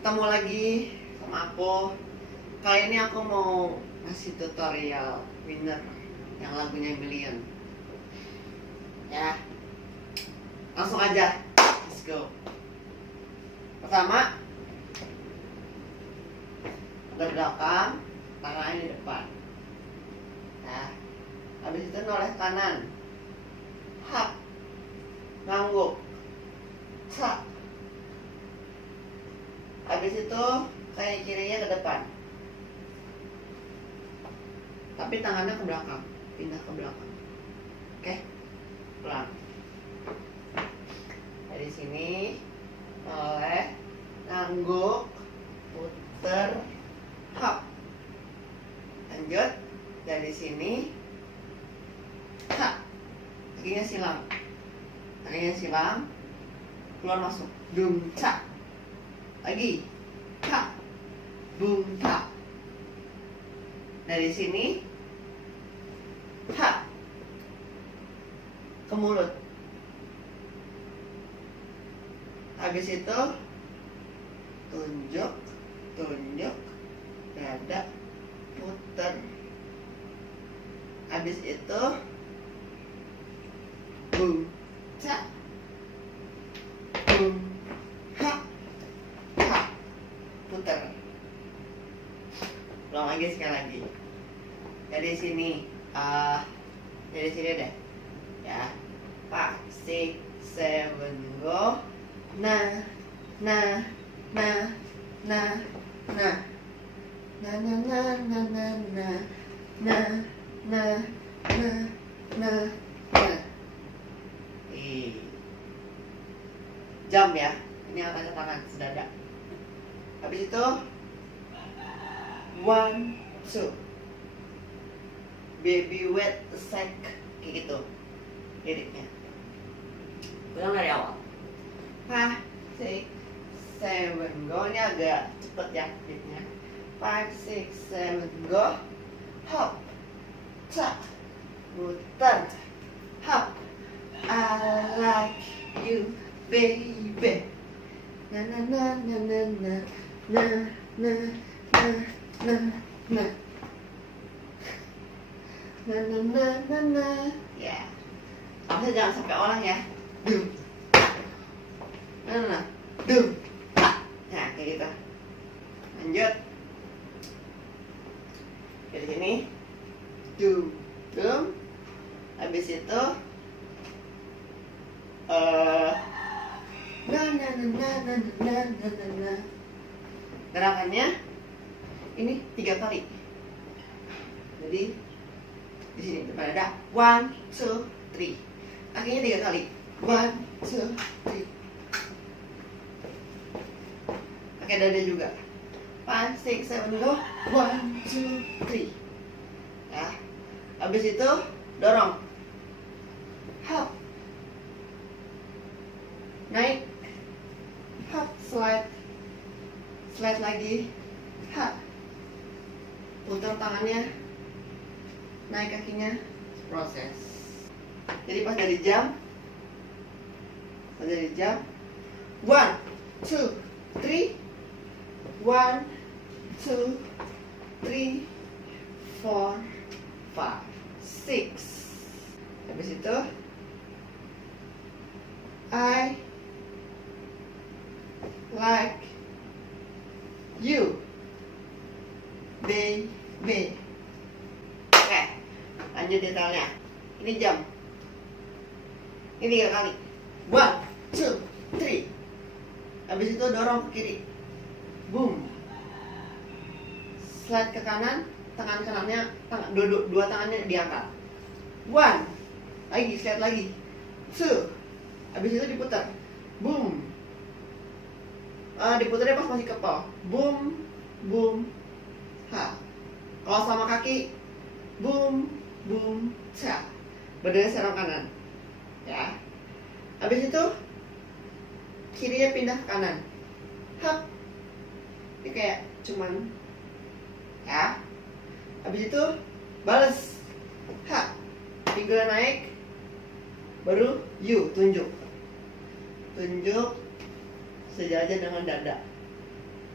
Ketemu lagi sama aku. Kali ini aku mau ngasih tutorial winner yang lagunya Million. Ya, langsung aja, let's go. Pertama, berbelakang, tangannya di depan. Nah, habis itu noleh kanan, hap, ngangguk, sak. Habis itu kayak kirinya ke depan, tapi tangannya ke belakang, pindah ke belakang. Oke, pelan. Dari sini noleh, ngangguk, puter, hap. Lanjut dari sini, hap. Kakinya silang, keluar masuk, dum cak. Lagi, tak, bum tak. Dari sini, tak, ke mulut. Habis itu, tunjuk, dada, puter. Habis itu, bum tak, bum puter. Ulang lagi sekali lagi. Dari sini deh. Ya. 5, 6, 7, go. Nah. Jump ya. Ini angkat tangan sedada. Habis itu 1, 2, baby wet sack, kayak gitu liriknya. Ulang dari awal. 5, 6, 7, go. Ini agak cepet ya beatnya. 5, 6, 7, go. Hop, tak, putar, hop. I like you, baby. Na. Ya, kamu jangan sampai orang ya. Dum, dum, tak. Nah, kayak gitu. Lanjut. Dari sini, dum. Habis itu, gerakannya ini 3 kali. Jadi di sini depan ada 1, 2, 3. Kakinya 3 kali. 1, 2, 3. Pakai dada juga. 5, 6, 7, go. 1, 2, 3. Ya. Habis itu dorong. Hop. Naik. Hop, slide lagi, hop, putar tangannya, naik kakinya, proses. Jadi pas dari jam, 1, 2, 3, 1, 2, 3, 4, 5, 6. Habis itu I like you, baby. Oke, lanjut detailnya. Ini jam. Ini 3 kali. 1, 2, 3. Habis itu dorong ke kiri. Boom. Slide ke kanan, tangan kanannya, dua tangannya diangkat. 1. Lagi, slide lagi. 2. Habis itu diputar. Boom. Diputarnya pas masih kepal. Boom, ha. Kalau sama kaki, boom, ha. Badannya serong kanan. Ya. Habis itu kirinya pindah ke kanan. Hap. Ini kayak cuman ya. Habis itu balas. Ha. Pinggul naik. Baru you, tunjuk sejajar dengan dada.